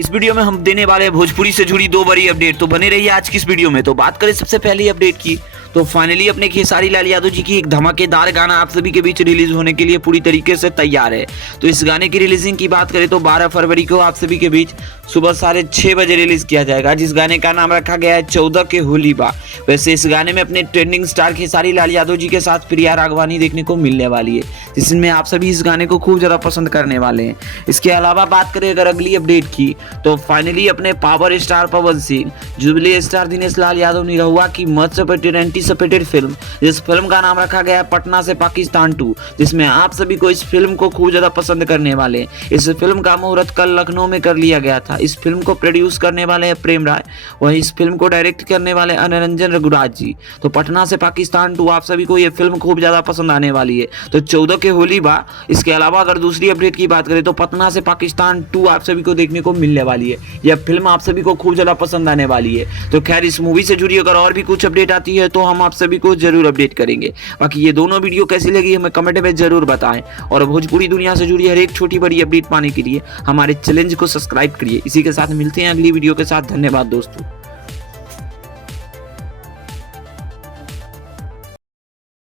इस वीडियो में हम देने वाले हैं भोजपुरी से जुड़ी दो बड़ी अपडेट, तो बने रहिए आज की इस वीडियो में। तो बात करें सबसे पहली अपडेट की, तो फाइनली अपने खेसारी लाल यादव जी की एक धमाकेदार गाना आप सभी के बीच रिलीज होने के लिए पूरी तरीके से तैयार है। तो इस गाने की रिलीजिंग की बात करें तो 12 फरवरी को आप सभी के बीच सुबह 6:30 बजे रिलीज किया जाएगा, जिस गाने का नाम रखा गया है 14 के होली बा। वैसे इस गाने में अपने ट्रेंडिंग स्टार खेसारी लाल यादव जी के साथ प्रिया राघवानी देखने को मिलने वाली है, जिसमें आप सभी इस गाने को खूब ज्यादा पसंद करने वाले हैं। इसके अलावा बात करें अगर अगली अपडेट की, तो फाइनली अपने power star Pawan Singh, jubilee star Dinesh Lal Yadav Nirahua की मत सपेटेड एंटीसिपेटेड फिल्म, जिस फिल्म का नाम रखा गया है पटना से पाकिस्तान 2, जिसमें आप सभी को इस फिल्म को खूब ज्यादा पसंद करने वाले हैं। इस फिल्म का मुहूर्त कल लखनऊ में कर लिया गया था। इस फिल्म को प्रोड्यूस करने वाले हैं प्रेम राय, वहीं इस फिल्म को डायरेक्ट करने वाले अनिरंजन रघुराज जी। तो पटना से पाकिस्तान 2 आप सभी को यह फिल्म खूब ज्यादा पसंद आने वाली है। तो 14 के होली बा। इसके अलावा अगर दूसरी अपडेट की बात करें तो पटना से पाकिस्तान 2 आप सभी को देखने को मिलने वाली है। यह फिल्म आप सभी को खूब ज्यादा पसंद आने वाली है। तो खैर इस मूवी से जुड़ी अगर और भी कुछ अपडेट आती है तो हम आप सभी को जरूर अपडेट करेंगे। बाकी ये दोनों वीडियो कैसी लगी हमें कमेंट में जरूर बताएं, और भोजपुरी दुनिया से जुड़ी हर एक छोटी बड़ी अपडेट पाने के लिए हमारे चैनल को सब्सक्राइब करिए। इसी के साथ मिलते हैं अगली वीडियो के साथ। धन्यवाद दोस्तों।